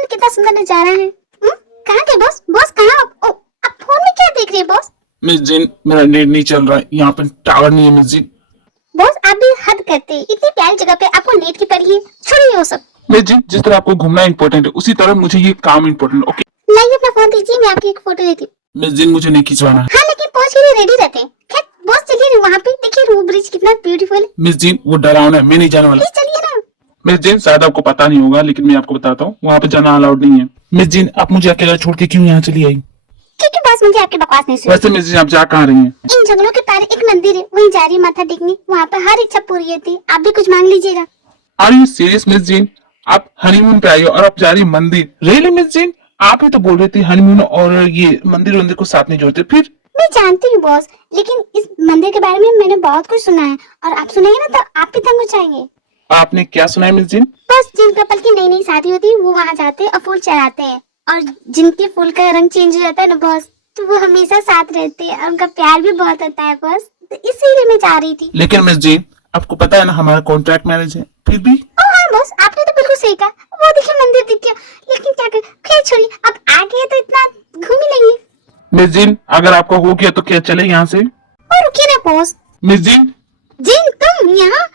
देखिए ना कितना सुंदर नजारा है। कहाँ के बॉस? बॉस कहाँ आप? आप फोन में क्या देख रहे हैं बॉस? मिस जिन, मेरा नेट नहीं चल रहा है, यहाँ पे टावर नहीं है मिस जिन। बॉस आप भी हद करते हैं, इतनी प्यारी जगह पे आपको नेट की पड़ी है। छोड़िए वो सब। मिस जिन, जिस तरह आपको घूमना इम्पोर्टेंट है उसी तरह मुझे ये काम इम्पोर्टेंट है। ओके लाइए अपना फोन दीजिए, मैं आपकी एक फोटो लेती हूँ। मिस जिन, मुझे नहीं खिंचवाना है। हाँ लेकिन पहुंच के लिए रेडी रहते हैं। खैर बॉस चलिए वहाँ पे देखिए वो ब्रिज कितना ब्यूटीफुल है। मिस जिन, वो डरावना है, मैं नहीं जाने वाला। प्लीज चलिए ना। मिस जिन, शायद आपको पता नहीं होगा लेकिन मैं आपको बताता हूँ, वहाँ पे जाना अलाउड नहीं है। मिस जिन, आप मुझे अकेला छोड़ के क्यों यहाँ चली आई? क्योंकि बॉस मुझे आपकी बकवास नहीं सुनी। वैसे मिस जिन, आप जा कहाँ रही हैं? इन जंगलों के पार एक मंदिर है, वहीं जा रही है माथा टेकने। वहाँ पे हर इच्छा पूरी होती है, आप भी कुछ मांग लीजिएगा। आर यू सीरियस मिस जिन? आप हनीमून पे आई हो और आप जा रही मंदिर? रियली मिस जिन? आप ही तो बोल रही थी हनीमून और ये मंदिर को साथ नहीं जोड़ते। फिर मैं जानती हूँ बॉस, लेकिन इस मंदिर के बारे में मैंने बहुत कुछ सुना है और आप सुनेंगे ना तो आप भी तंग हो जाएंगे। आपने क्या सुना है मिस जिन? बस जिन कपल की नई नई शादी होती है वो वहाँ जाते हैं और फूल चढ़ाते हैं, और जिनके फूल का रंग चेंज हो जाता है ना बॉस, तो वो हमेशा साथ रहते हैं और उनका प्यार भी बहुत होता है बॉस। तो इसीलिए मैं जा रही थी। लेकिन मिस जिन, आपको पता है ना हमारा कॉन्ट्रैक्ट मैरिज है, फिर भी। ओ हाँ बॉस, आपने तो बिल्कुल सही कहा। वो देखिए मंदिर दिख गया, लेकिन क्या कर, खैर छोड़िए, अब आ गए तो इतना घूम ही लेंगे। मिस जिन, अगर आपका हो गया तो क्या चले यहाँ से? और रुकिए ना बॉस। मिस जिन, जिन तुम यहाँ?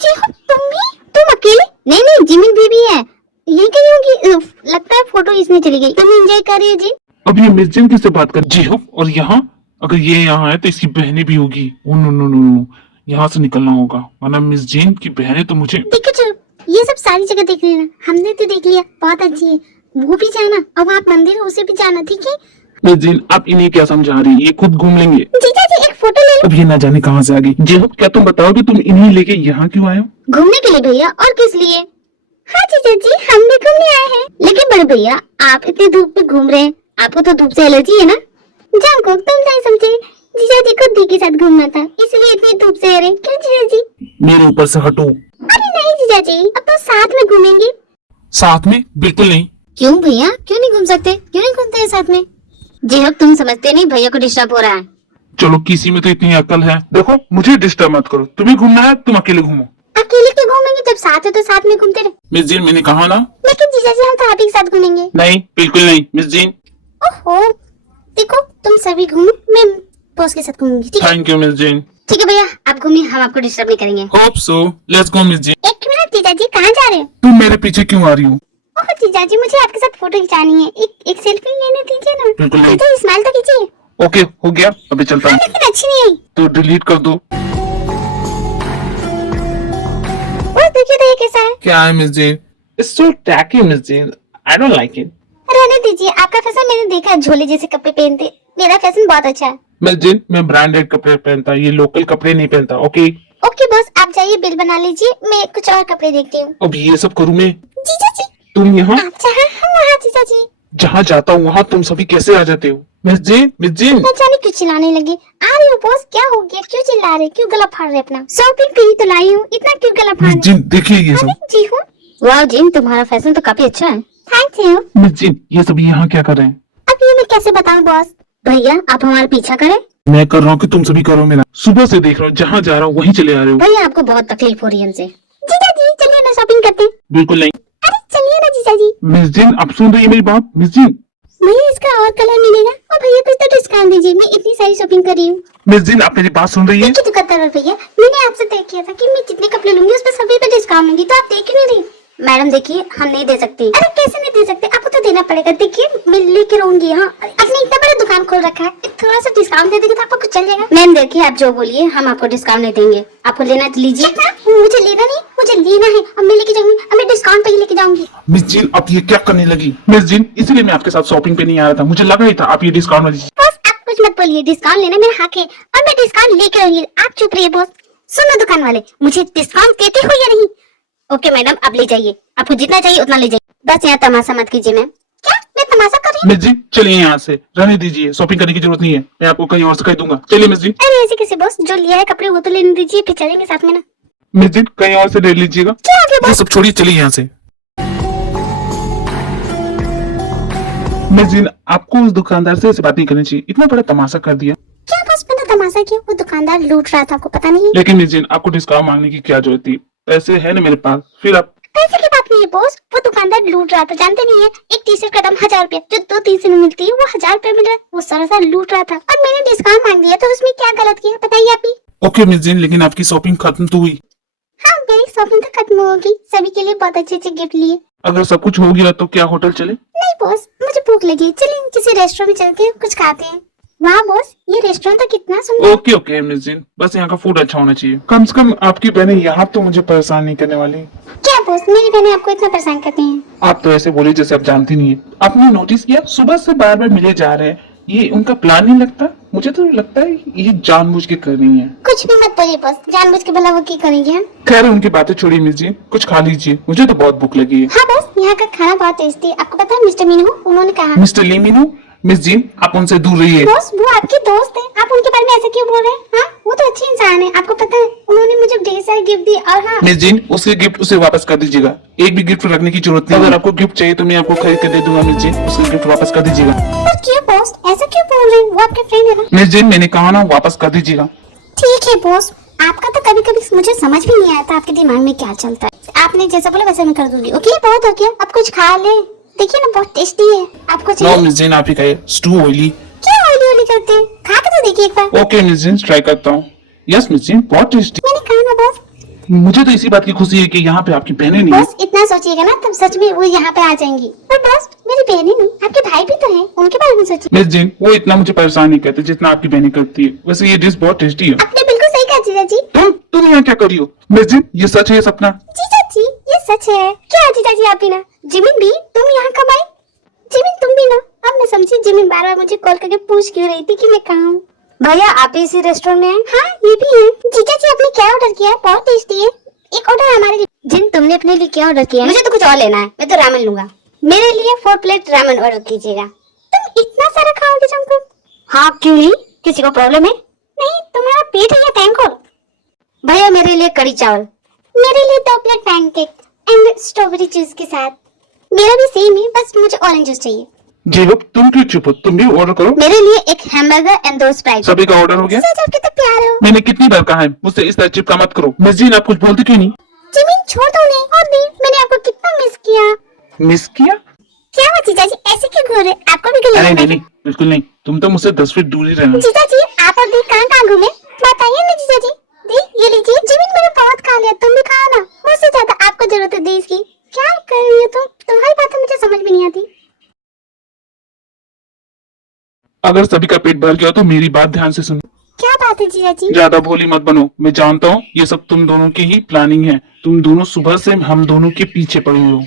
जी हो तुम भी? तुम अकेले? नहीं नहीं, जिमिन भी है। ये कहीं होगी, लगता है फोटो इसमें चली गई। तुम एंजॉय कर रही हो जी? अब ये मिस जिन किससे बात कर? जी हो, और यहाँ अगर ये यहाँ है तो इसकी बहनें भी होगी। Oh no no no no, यहाँ से निकलना होगा वरना मिस जिन की बहनें तो मुझे। देखो चलो, ये सब सारी जगह देख लेना, हमने तो देख लिया, बहुत अच्छी है। वो भी जाना और वहाँ मंदिर है उसे भी जाना, ठीक है? मिस जिन, आप इन्हें क्या समझा रही है? ये खुद घूम लेंगे। जीजा जी एक फोटो ले लो। अब ये ना जाने कहाँ से आ गई। जी हो, क्या तुम बताओगे तुम इन्हें लेके यहाँ क्यों आए हो? घूमने के लिए भैया, और किस लिए? हाँ जीजा जी, हम भी घूमने आए हैं। लेकिन बड़े भैया आप इतनी धूप में घूम रहे हैं, आपको तो धूप से एलर्जी है ना? जानको तुम नहीं समझे, जीजा जी को दी के साथ घूमना था, इसलिए इतनी धूप से आ रहे। क्यों जीजा जी? मेरे ऊपर से हटो। अरे नहीं जीजा जी, अब तो साथ में घूमेंगे। साथ में? बिल्कुल नहीं। क्यों भैया, क्यों नहीं घूम सकते? क्यों नहीं घूमते हैं साथ में? जी अब तुम समझते नहीं, भैया को डिस्टर्ब हो रहा है। चलो किसी में तो इतनी अकल है। देखो मुझे डिस्टर्ब मत करो, तुम्हें घूमना है तुम अकेले घूमो। अकेले क्यों घूमेंगे, जब साथ है तो साथ में घूमते रहे। मिस जिन, मैंने कहा ना। लेकिन जीजा जी हम तो आप ही के साथ घूमेंगे। नहीं बिल्कुल नहीं मिस जिन। ओहो, देखो तुम सभी घूमो, मैं बॉस के साथ घूमूंगी, ठीक है? थैंक यू मिस जिन। ठीक है भैया, आप घूमिए, हम आपको डिस्टर्ब नहीं करेंगे। Hope so, let's go miss Jin. एक मिनट जीजा जी, कहाँ जा रहे हो? तुम मेरे पीछे क्यों आ रही हो? ओह जीजा जी, मुझे आपके साथ फोटो खिंचानी है, एक सेल्फी लेने दीजिए ना। बिल्कुल नहीं। तो स्माइल तो कीजिए। ओके हो गया, अभी चलता हाँ हूँ। लेकिन अच्छी नहीं आई। तो डिलीट कर दो। बस देखिए तो ये कैसा है? क्या है miss Jin? It's so tacky miss Jin, I don't like it. रहने दीजिए, आपका फैशन मैंने देखा है, झोले जैसे कपड़े पहनते। मेरा फैशन बहुत अच्छा है। मिस जिन, मैं ब्रांडेड कपड़े पहनता, ये लोकल कपड़े नहीं पहनता। ओके ओके बॉस, आप जाइए बिल बना लीजिए, मैं कुछ और कपड़े देखती हूँ। अब ये सब करूँ मैं? जीजा जी तुम यहाँ? आप जहाँ हम वहाँ जीजा जी। जहाँ जाता हूँ वहाँ तुम सभी कैसे आ जाते हो? मिस जिन, मिस जिन। न जाने क्यों चिल्लाने लगे। आ रही हो बॉस, क्या हो गया, क्यों चिल्ला रहे, क्यों गला फाड़ रहे अपना? शॉपिंग पे ही तो लाई हूँ, इतना क्यों गला फाड़ मिस रहे? जिन देखिए ये सब। अरे जी हूँ। वाह जिन, तुम्हारा फैशन तो काफी अच्छा है। Thank you. मिस जिन, ये सब यहाँ क्या कर रहे हैं? अब ये मैं कैसे बताऊँ बॉस? भैया आप हमारा पीछा करें। मैं कर रहा हूँ कि तुम सभी करो मेरा। सुबह से देख रहा हूँ, जहाँ जा रहा हूँ वहीं चले आ रहे हो। भैया आपको बहुत तकलीफ हो रही है हमसे। जीजा जी चलिए ना शॉपिंग करते हैं। बिल्कुल नहीं। अरे चलिए ना जीजा जी। मिस जिन, अब सुन रही है मेरी बात? मिस जिन, भैया इसका और कलर मिलेगा, और भैया कुछ तो डिस्काउंट दीजिए, मैं इतनी सारी शॉपिंग कर रही हूँ। मिस जिन, आप मेरी बात सुन रही है? देखिए दुकानदार भैया, मैंने आपसे तय किया था कि मैं जितने कपड़े लूंगी उस पर सभी पे डिस्काउंट लूंगी, तो आप दे क्यों नहीं रही? मैडम देखिए, हम नहीं दे सकते। अरे कैसे नहीं दे सकते, आपको तो देना पड़ेगा। देखिए मैं लेके रहूंगी। हाँ आपने इतना बड़ा दुकान खोल रखा है, थोड़ा सा डिस्काउंट दे देंगे तो आपको कुछ चल जाएगा। मैम देखिए, आप जो बोलिए हम आपको डिस्काउंट नहीं देंगे, आपको लेना तो लीजिए। मुझे लेना नहीं, मुझे लेना है, अब मैं लेके जाऊंगी, अब मैं डिस्काउंट पे ही लेके जाऊंगी। मिस जिन, अब ये क्या करने लगी? मिस जिन, इसलिए मैं आपके साथ शॉपिंग पे नहीं आ रहा था, मुझे लगा ही था आप ये डिस्काउंट में दीजिए। बॉस आप कुछ मत बोलिए, डिस्काउंट लेना मेरा हक है और मैं डिस्काउंट लेके रहूंगी। आप चुप रहिए बॉस। सुनो दुकान वाले, मुझे डिस्काउंट देते हो या नहीं? ओके मैडम, अब ले जाइए, आपको जितना चाहिए उतना ले जाइए, बस यहाँ तमाशा मत कीजिए। मैम क्या मैं तमाशा कर रही हूँ? मिस जिन चलिए यहाँ से, रहने दीजिए, शॉपिंग करने की जरूरत नहीं है, मैं आपको कहीं और से कह दूंगा। चलिए मिस जिन। अरे ऐसे कैसे बॉस, जो लिया है कपड़े वो तो लेने दीजिए, फिर चलेंगे साथ में ना। मिस जिन कहीं और से ले लीजिएगा। क्या हो गया ये बॉस? सब छोड़िए, चलिए यहाँ से। मिस जिन, आपको उस दुकानदार से ऐसे बात नहीं करनी चाहिए, इतना बड़ा तमाशा कर दिया। क्या बॉस मैंने तमाशा किया? वो दुकानदार लूट रहा था, आपको पता नहीं है? लेकिन मिस जिन, आपको डिस्काउंट मांगने की क्या जरूरत थी? पैसे है ना मेरे पास, फिर आप। पैसे की बात नहीं है बॉस, वो दुकानदार लूट रहा था, जानते नहीं है? एक टी शर्ट का दाम 1000 रुपया, जो 2-300 में मिलती है वो 1000 रुपया मिल रहा है, वो सरासर लूट रहा था। और मैंने डिस्काउंट मांग लिया, तो उसमें क्या गलत किया बताइए आप ही। ओके मिस जैन, लेकिन आपकी शॉपिंग खत्म तो हुई। हाँ मेरी शॉपिंग तो खत्म होगी, सभी के लिए बहुत अच्छे अच्छे गिफ्ट लिए। अगर सब कुछ हो गया तो क्या होटल चले? नहीं बॉस, मुझे भूख लगी है, चलिए किसी रेस्टोरेंट में चलते हैं, कुछ खाते हैं। वाह बॉस, ये रेस्टोरेंट तो कितना सुंदर है। ओके ओके मिस जैन, बस यहाँ का फूड अच्छा होना चाहिए। कम से कम आपकी बहनें यहाँ तो मुझे परेशान नहीं करने वाली। क्या बॉस, मेरी बहनें आपको इतना परेशान करती हैं? आप तो ऐसे बोले जैसे आप जानती नहीं है। आपने नोटिस किया सुबह से बार बार मिले जा रहे हैं, ये उनका प्लान नहीं लगता? मुझे तो लगता है ये जानबूझ के कर रही है। कुछ भी मत बोलिए बॉस, जानबूझ के भला वो की करेंगे हम। खैर उनकी बातें छोड़िए मिस जी, कुछ खा लीजिए, मुझे तो बहुत भूख लगी है। हाँ बॉस, यहाँ का खाना बहुत टेस्टी है। आपको पता है मिस्टर मीनू, उन्होंने कहा। मिस्टर ली मीनू, मिस जी आप उनसे दूर रहिए। बॉस वो आपके दोस्त है, आप उनके बारे में ऐसे क्यों बोल रहे हैं? हाँ वो तो अच्छे इंसान है, आपको पता है उन्होंने मुझे ढेर सारे गिफ्ट दिए। और हाँ मिस जी, उसके गिफ्ट उसे वापस कर दीजिएगा, एक भी गिफ्ट रखने की जरूरत नहीं। अगर आपको गिफ्ट चाहिए तो मैं आपको खरीद के दे दूंगा। मिस जी उसके गिफ्ट वापस कर दीजिएगा। पर क्यों बॉस, ऐसा क्यों बोल रहे हैं? वो आपके फ्रेंड है ना। मिस जी मैंने कहा ना, वापस कर दीजिएगा। ठीक है बॉस, आपका तो कभी कभी मुझे समझ भी नहीं आता आपके दिमाग में क्या चलता है। आपने जैसा बोला वैसा मैं कर दूंगी। ओके बहुत हो गया, अब कुछ खा ले, देखिए ना बहुत टेस्टी है। आपको नो चाहिए? मिस जी आप ही खाइए, स्टू ऑयली। क्या ऑयली ऑयली करते हैं, खा के तो देखिए एक बार। ओके मिस जी ट्राई करता हूँ। यस मिस जी बहुत टेस्टी। मैंने कहा ना बॉस। मुझे तो इसी बात की खुशी है कि यहाँ पे आपकी बहनें नहीं है। बॉस इतना सोचिएगा ना तब सच में वो यहाँ पे आ जाएंगी। पर बॉस मेरी बहनें नहीं, आपके भाई भी तो हैं, उनके बारे में सोचिए। मिस जी वो इतना मुझे परेशान नहीं करते जितना आपकी बहनें करती है। वैसे ये डिश बहुत टेस्टी है। आपने बिल्कुल सही कहा जीजा जी। तुम यहाँ क्या कर रही हो? मिस जी ये सच है, ये सपना? जीजा जी ये सच है। क्या जीजा जी आप भी ना? जिमिन भी तुम यहाँ कब आई? जिमिन तुम भी ना? अब मैं समझी जिमिन बार बार मुझे कॉल करके पूछ क्यों रही थी कि मैं कहाँ हूँ। भैया आप इसी रेस्टोरेंट में हैं? हाँ ये भी है। जीजा जी आपने क्या ऑर्डर किया है? बहुत टेस्टी है। एक ऑर्डर हमारे लिए। जिन तुमने अपने लिए क्या ऑर्डर किया है? मुझे तो कुछ और लेना है, मैं तो रामेन लूंगा। मेरे लिए 4 प्लेट रामेन ऑर्डर कीजिएगा। तुम इतना सारा खाओगे जमकर? हाँ क्यों नहीं, किसी को प्रॉब्लम है? नहीं तुम्हारा पेट है या टैंक हो? भैया मेरे लिए कड़ी चावल। मेरे लिए 2 plate pancake and strawberry juice के साथ। मेरा भी सेम है, बस मुझे ऑरेंज जूस चाहिए। जी लोग तुम क्यों चुप हो? तुम भी ऑर्डर करो। मेरे लिए एक हैमबर्गर एंड 2 स्प्राइट। सभी का ऑर्डर हो गया? जीजा जी आप कितने प्यारे हो। मैंने कितनी बार कहा है मुझसे इस तरह चिपका मत करो। मिस जी आप कुछ बोलती क्यों नहीं? जिमिन छोड़ दो उन्हें। और भी मैंने आपको कितना मिस किया। मिस किया? क्या हुआ जीजा जी, ऐसे क्यों घूर रहे? आपको भी अरे गले नहीं बिल्कुल नहीं, तुम तो मुझसे 10 फीट दूर ही रहना। जीजा जी आप और दी कहाँ कहाँ घूमे बताइए ना जीजा जी। दी ये लीजिए। जिमिन मैंने बहुत खा लिया, तुम भी खाओ ना, मुझसे ज्यादा आपको जरूरत है दी इसकी। क्या कर रही हो तुम? तुम्हारी बातें मुझे समझ भी नहीं आती। अगर सभी का पेट भर गया तो मेरी बात ध्यान से सुनो। क्या बात है जीजा जी? ज्यादा भोली मत बनो, मैं जानता हूँ ये सब तुम दोनों की ही प्लानिंग है। तुम दोनों सुबह से हम दोनों के पीछे पड़े हो।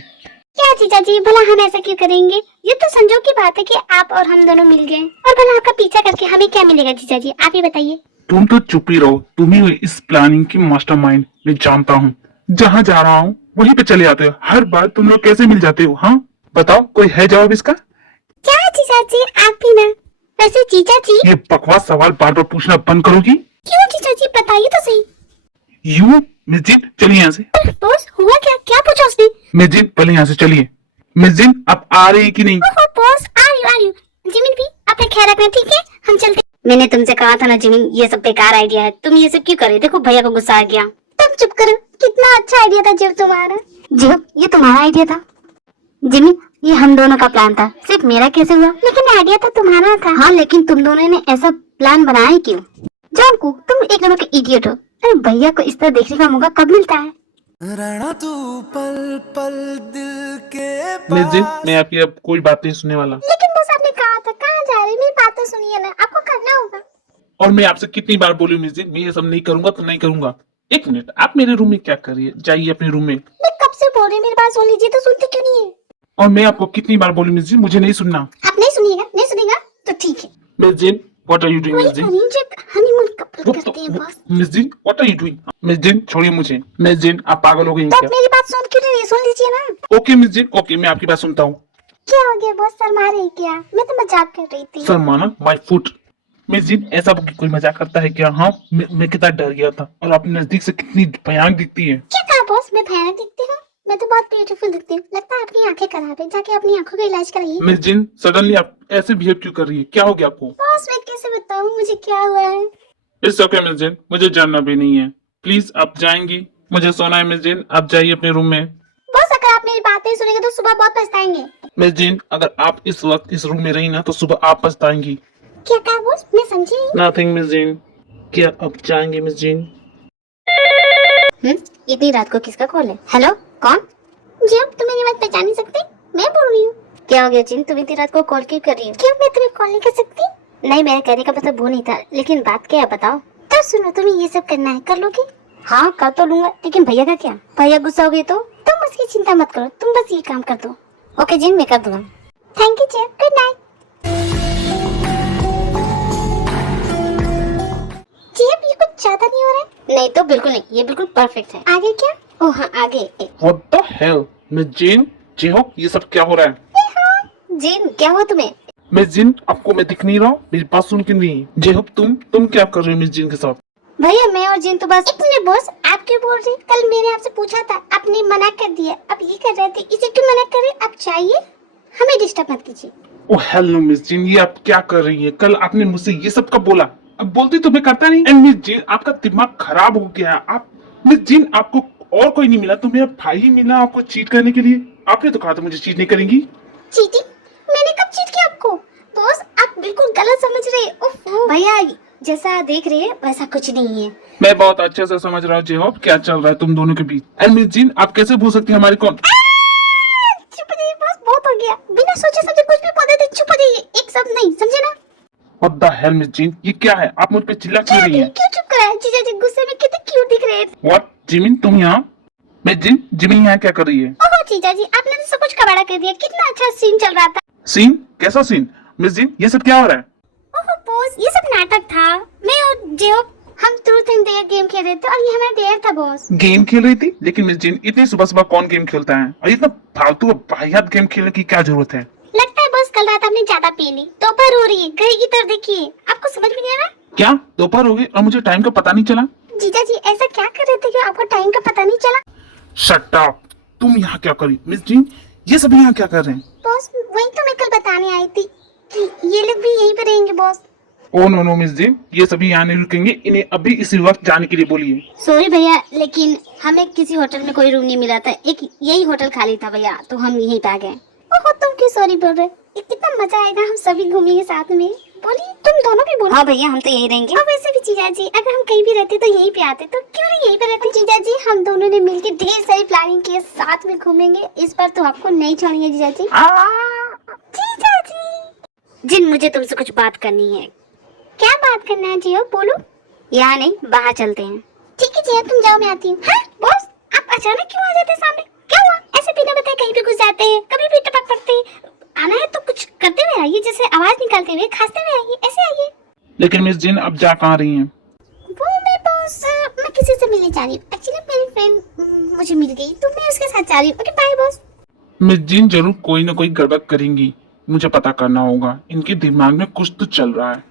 क्या जीजा जी, भला हम ऐसा क्यों करेंगे? ये तो संजोग की बात है कि आप और हम दोनों मिल गए। और भला आपका पीछा करके हमें क्या मिलेगा जीजा जी, आप ही बताइए। तुम तो चुप ही रहो, तुम ही हो इस प्लानिंग की मास्टरमाइंड। मैं जानता हूँ, जहाँ जा रहा हूँ वहीं पे चले आते हो। हर बार तुम लोग कैसे मिल जाते हो? हाँ बताओ, कोई है जवाब इसका? क्या जीजा जी आप भी ना? वैसे जीजा जी। ये बकवास सवाल बार बार पूछना बंद करोगी? क्यों जीजा जी बताइए तो सही। यू मिस जी चलिए यहाँ से। बॉस हुआ क्या? क्या पूछा उसने? मिस जी पहले यहाँ से चलिए। मिस जी आप आ रही कि नहीं? ओहो बॉस आ रही हूँ। जिमिन भी अपना ख्याल रखना, ठीक है? हम चलते। मैंने तुमसे कहा था ना जिमिन, ये सब बेकार आइडिया है, तुम ये सब क्यों करे? देखो भैया को गुस्सा आ गया। तुम चुप करो, कितना अच्छा आइडिया था जिम तुम्हारा। जिम ये तुम्हारा आइडिया था? जिमिन ये हम दोनों का प्लान था, सिर्फ मेरा कैसे हुआ? लेकिन आइडिया तो तुम्हारा था। हाँ लेकिन तुम दोनों ने ऐसा प्लान बनाया क्यों? जानकू तुम एक नंबर के इडियट हो। अरे भैया को इस तरह देखने का मौका कब मिलता है? रहना तू पल पल दिल के मिस जी पास। मैं आपकी अब कोई बात नहीं सुनने वाला। लेकिन बस आपने कहा था, कहाँ जा रहे? मेरी बात तो सुनिए ना, आपको करना होगा। और मैं आपसे कितनी बार बोलूं मिस जी, मैं ये सब नहीं करूंगा तो नहीं करूंगा। एक मिनट, आप मेरे रूम में क्या कर रही है? जाइए अपने रूम में। मैं कब से बोल रही, मेरी बात सुन लीजिए, तो सुनते क्यों नहीं है? और मैं आपको कितनी बार बोलूं मिस जी, मुझे नहीं सुनना। आप नहीं सुनिएगा? नहीं सुनेगा तो ठीक है। Miss ji what are you doing miss ji? Honeymoon couple करते हैं boss. Miss ji what are you doing? Miss ji छोड़िए मुझे। मिस जी आप पागल हो गई तो क्या? आप मेरी बात सुन क्यों नहीं? सुन लीजिए ना। ओके मिस जी ओके, मैं आपकी बात सुनता हूँ। क्या हो गया बॉस, शर्मा रही क्या? मैं तो मजाक कर रही थी। शर्माना माय फुट। मिस जी ऐसा कोई मजाक करता है क्या? हाँ मैं कितना डर गया था, और आप नजदीक से कितनी भयानक दिखती है। क्या कहा बॉस, मैं भयानक दिखती हूँ? मैं तो बहुत ब्यूटीफुल दिखती हूँ। लगता है अपनी आंखें खराब है, जाके अपनी आंखों का इलाज कराइए। मिस जी सडनली आप ऐसे बिहेव क्यों कर रही है? क्या हो गया आपको? बॉस मैं कैसे बताऊँ मुझे क्या हुआ है? इट्स ओके मिस जी, मुझे जानना भी नहीं है। प्लीज आप जाएंगी, मुझे सोना है। मिस जी आप जाइए अपने रूम में। बॉस अगर आप मेरी बात नहीं सुनेंगे तो सुबह बहुत पछताएंगे। मिस जिन, अगर आप इस वक्त इस रूम में रही ना तो सुबह आप पछताएंगी। क्या कहा बॉस? मैं समझी नहीं। नथिंग मिस जिन। क्या अब जाएंगे मिस जिन? इतनी रात को किसका कॉल है? हेलो, कौन? जी अब तुम मेरी बात पहचान नहीं सकते, मैं बोल रही हूँ। क्या हो गया जिन, तुम इतनी रात को कॉल क्यों कर रही हो? क्यों, मैं तुम्हें कॉल नहीं कर सकती? नहीं, मेरे कहने का मतलब वो नहीं था, लेकिन बात क्या है बताओ। तो सुनो, तुम्हें ये सब करना है, कर लोगे? हाँ कर तो लूंगा, लेकिन भैया का क्या? भैया गुस्सा हो गए तो? तुम उसकी चिंता मत करो, तुम बस ये काम कर दो। ओके जिन, मैं कर दूंगा। थैंक यू जी, गुड नाइट। जी अब ये कुछ ज्यादा नहीं हो रहा है? नहीं तो बिल्कुल नहीं, ये बिल्कुल परफेक्ट है। आगे क्या? ओह हाँ आगे। What the hell? मिस जिन, जी हो, ये सब क्या हो रहा है? जिन क्या हुआ तुम्हें? मिस जिन, आपको मैं दिख नहीं रहा हूँ? मेरी बात सुन के नहीं? जी हो, तुम क्या कर रहे हो मिस जिन के साथ? भैया मैं और जिन तो बस। एक मिनट बॉस, आप क्यों बोल रही? कल मैंने आपसे पूछा था, आपने मना कर दिया। अब ये कर रहे थे, इसे क्यों मना कर रहे? आप चाहिए, हमें डिस्टर्ब मत कीजिए। ओ हेलो मिस जिन, ये आप क्या कर रही है? कल आपने मुझसे ये सब कब बोला? अब बोलती तो मैं करता नहीं। एंड मिस जिन, आपका दिमाग खराब हो गया है। आप मिस जिन, आपको और कोई नहीं मिला तो मेरा भाई ही मिला आपको चीट करने के लिए। आपने तो कहा था मुझे चीट नहीं करेंगी। चीटिंग? मैंने कब चीट किया आपको? बॉस आप बिल्कुल गलत समझ रहे हैं। भैया जैसा देख रहे हैं वैसा कुछ नहीं है। मैं बहुत अच्छे से समझ रहा हूँ जेहोब, क्या चल रहा है तुम दोनों के बीच। एंड मिस जिन, आप कैसे भूल सकती हैं हमारी कौन? चुप रहिए बॉस, बहुत हो गया। बिना सोचे समझे कुछ भी बोल देते। चुप रहिए, एक शब्द नहीं, समझे ना? What the hell miss Jin, ये क्या है? आप मुझ पे चिल्ला क्यों रही हैं? क्यों चुप करा है? जीजा जी गुस्से में कितने क्यूट दिख रहे हैं। What? जिमिन तुम यहाँ? मिस जिन, जिमिन यहाँ क्या कर रही है? ओह जीजा जी, आपने तो सब कुछ कबाड़ा कर दिया। कितना अच्छा सीन चल रहा था। सीन? कैसा सीन? मिस जिन, ये सब क्या हो रहा है? ओह बॉस, ये सब नाटक था। मैं और जेओ हम ट्रूथ एंड डेयर गेम खेल रहे थे और ये हमारा डेयर था बॉस। गेम खेल रही थी? लेकिन मिस जिन, इतनी सुबह सुबह कौन गेम खेलता है? और इतना फालतू और वाहियात गेम खेलने की क्या जरूरत है? लगता है बॉस कल रात आपने ज्यादा पी ली। दोपहर हो रही है, घर की तरफ देखिए। आपको समझ में नहीं आ रहा? क्या दोपहर हो गई और मुझे टाइम का पता नहीं चला? जीजा जी ऐसा क्या कर रहे थे कि आपको टाइम का पता नहीं चला? Shut up! तुम यहाँ क्या करी? मिस जिन, ये सब यहाँ क्या कर रहे हैं? बॉस वही तो मैं कल बताने आई थी कि ये लोग भी यहीं पे रहेंगे boss. Oh no no miss Jin, ये सभी यहाँ नहीं रुकेंगे। इन्हें अभी इसी वक्त जाने के लिए बोलिए। सॉरी भैया, लेकिन हमें किसी होटल में कोई रूम नहीं मिला था। एक यही होटल खाली था भैया, तो हम यहीं पे आ गए। ओहो तुम क्यों सॉरी बोल रहे? कितना मजा आएगा, हम सभी घूमेंगे साथ में। बोलिए, तुम दोनों भी बोलो। हाँ भैया हम तो यहीं रहेंगे। और वैसे भी जीजा जी, अगर हम कहीं भी रहते तो यहीं पे आते, तो क्यों नहीं यहीं पे रहते? जीजा जी हम दोनों ने मिलकर ढेर सारी प्लानिंग की है, साथ में घूमेंगे। इस बार तो आपको नहीं छोड़ेंगे जीजा जी। जीजा जी जिन, मुझे तुमसे कुछ बात करनी है। क्या बात करना है जियो, बोलो। यहाँ नहीं, बाहर चलते हैं। ठीक है जियो, तुम जाओ, मैं आती हूँ। हाँ बॉस, आप अचानक क्यों आ जाते हैं सामने? क्या हुआ? ऐसे बिना बताए कहीं भी घुस जाते हैं, कभी भी टपक पड़ते हैं। आना है तो कुछ करते हुए आइए, जैसे आवाज निकालते हुए, खांसते हुए आइए, ऐसे आइए। लेकिन मिस जिन, अब जा कहाँ रही हैं? वो मैं बॉस, मैं किसी से मिलने जा रही हूँ। एक्चुअली मेरी फ्रेंड मुझे मिल गई, तो मैं उसके साथ जा रही हूँ। Okay bye boss. Miss Jin जरूर कोई ना कोई गड़बड़ करेंगी, मुझे पता करना होगा। इनके दिमाग में कुछ तो चल रहा है।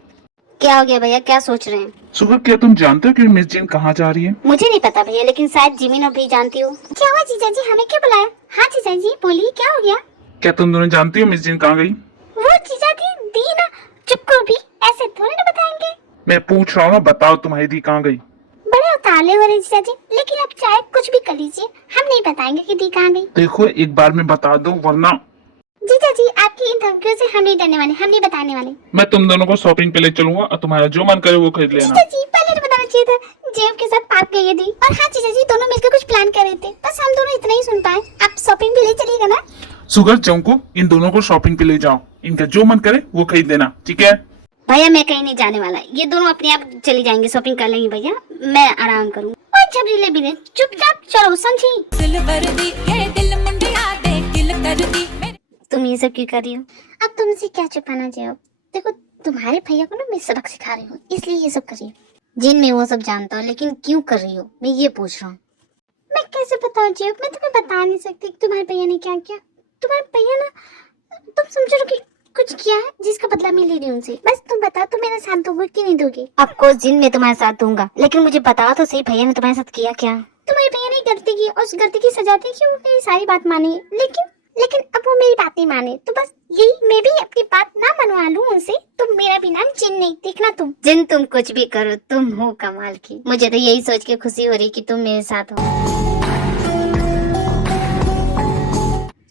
क्या हो गया भैया, क्या सोच रहे हैं? सुगर, क्या तुम जानते हो कि मिस जिन कहाँ जा रही है? मुझे नहीं पता भैया, लेकिन शायद जिमिन और भी जानती हो। क्या हुआ जीजा जी, हमें क्यों बुलाया? हाँ जीजा जी बोलिए, क्या हो गया? क्या तुम दोनों जानती हो मिस जिन कहाँ गई? वो जीजा जी दी ना, चुप करो भी, ऐसे थोड़ी ना बताएंगे। मैं पूछ रहा हूँ ना, बताओ तुम्हारी दी कहाँ गई? बड़े उतावले हो रहे जीजा जी, लेकिन आप चाहे कुछ भी कर लीजिए, हम नहीं बताएंगे कि दी कहाँ गई। देखो एक बार में बता दो, वरना जीजा जी आपकी इन धमकियों से हम नहीं डरने वाले, हम नहीं बताने वाले। मैं तुम दोनों को शॉपिंग पे ले चलूंगा और तुम्हारा जो मन करे वो खरीद लेना। जीजा जी पहले तो बताना चाहिए था, जेब के साथ पाप गई थी। और हाँ जीजा जी, दोनों मिलकर कुछ प्लान कर रहे थे, बस हम दोनों इतना ही सुन पाए। आप शॉपिंग भी ले चलिएगा ना? सुगर, चौंको, इन दोनों को शॉपिंग पे ले जाओ, इनका जो मन करे वो खरीद लेना, ठीक है? भैया मैं कहीं नहीं जाने वाला, ये दोनों अपने आप चली जाएंगे, शॉपिंग कर लेंगे भैया, मैं आराम करूंगा। और झबरीले भी चुपचाप चलो, समझी? तुम ये सब क्यों कर रही हो? अब तुमसे क्या छुपाना चाहिए? देखो तुम्हारे भैया को ना मैं सबक सिखा रही हूँ, इसलिए ये सब कर रही हूँ। जिन मैं वो सब जानता हूँ, लेकिन क्यों कर रही हो मैं ये पूछ रहा हूँ। मैं कैसे बताऊँ जियो, मैं तुम्हें बता नहीं सकती तुम्हारे भैया ने क्या किया। तुम्हारे भैया ना, तुम समझो कि कुछ किया है जिसका बदला मैं ले रही हूँ उनसे। बस तुम बताओ, तुम मेरा साथ दोगे कि नहीं दोगे? ऑफकोर्स जिन, मैं तुम्हारे साथ दूंगा, लेकिन मुझे बताओ तो सही, भैया ने तुम्हारे साथ किया क्या? तुम्हारे भैया ने गलती की और उस गलती की सजा थी कि वो मेरी सारी बात मानी, लेकिन अब वो मेरी बात नहीं माने, तो बस यही, मैं भी अपनी बात ना मनवा लूं उनसे, तो मेरा भी नाम जिन नहीं, देखना तुम। जिन तुम कुछ भी करो, तुम हो कमाल की। मुझे तो यही सोच के खुशी हो रही कि तुम मेरे साथ हो।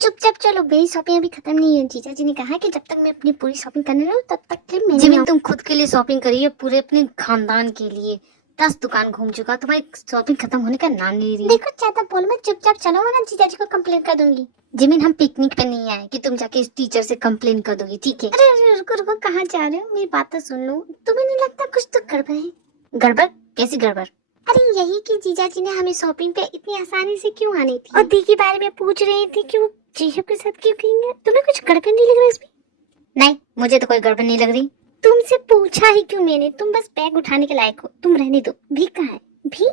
चुपचाप चलो, मेरी शॉपिंग अभी खत्म नहीं है। जीजा जी ने कहा कि जब तक मैं अपनी पूरी शॉपिंग करने रहूं तब तक के मैं जिमिन तुम खुद के लिए शॉपिंग करिए, पूरे अपने खानदान के लिए। 10 दुकान घूम चुका, तुम्हारी शॉपिंग खत्म होने का नाम नहीं रही। देखो ज्यादा बोल मत, चुपचाप चलो वरना जीजा जी को कंप्लेन कर दूंगी। जिमिन हम पिकनिक पे नहीं आए कि तुम जाके इस टीचर से कंप्लेन कर दोगी, ठीक है? अरे रुको रुको, कहाँ जा रहे हो? मेरी बात तो सुन लो। तुम्हें नहीं लगता कुछ तो गड़बड़ है? गड़बड़? कैसी गड़बड़? अरे यही कि जीजा जी ने हमें शॉपिंग पे इतनी आसानी से क्यों आनी थी, और दी के बारे में पूछ रही थी कि वो जीजू के साथ क्यों कहेंगे। तुम्हें कुछ गड़बड़ नहीं लग रहा इसमें? नहीं, मुझे तो कोई गड़बड़ नहीं लग रही। तुमसे पूछा ही क्यों मैंने? तुम बस बैग उठाने के लायक हो, तुम रहने दो। भी कहाँ है? भी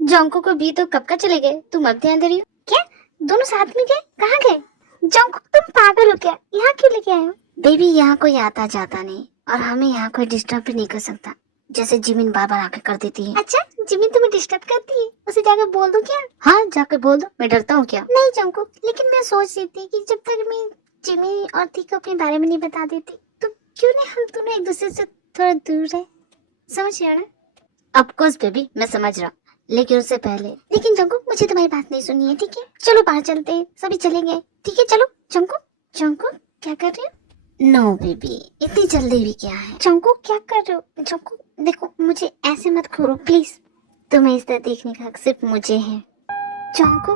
जोंको को भी तो कब का चले गए, तुम अब ध्यान दे रही हो क्या? दोनों साथ में गए? कहाँ गए? जोंको तुम पागल हो क्या? यहाँ क्यों लेके आए हो? बेबी यहाँ कोई आता जाता नहीं, और हमें यहाँ कोई डिस्टर्ब भी नहीं कर सकता, जैसे जिमिन बार बार आके कर देती है। अच्छा, जिमिन तुम्हें डिस्टर्ब करती है? उसे जाकर बोल दो क्या? हाँ जाकर बोल दो, मैं डरता हूँ क्या? नहीं जोंको, लेकिन मैं सोच रही थी कि जब तक मैं जिमिन और दी को अपने बारे में नहीं बता देती तो क्यों नहीं हम दोनों एक दूसरे से थोड़ा दूर रहे। समझ रहे हो ना? ऑफकोर्स बेबी, मैं समझ रहा, लेकिन उससे पहले। लेकिन जंको, मुझे तुम्हारी बात नहीं सुननी है, ठीक है? चलो बाहर चलते हैं, सभी चलेंगे, ठीक है? चलो। जंको, जंको क्या कर रहे हो? नो बेबी, इतनी जल्दी भी क्या है? जंको क्या कर रहे हो? जंको देखो, मुझे ऐसे मत खोलो प्लीज। तुम्हें इस तरह देखने का हक सिर्फ मुझे है। जंको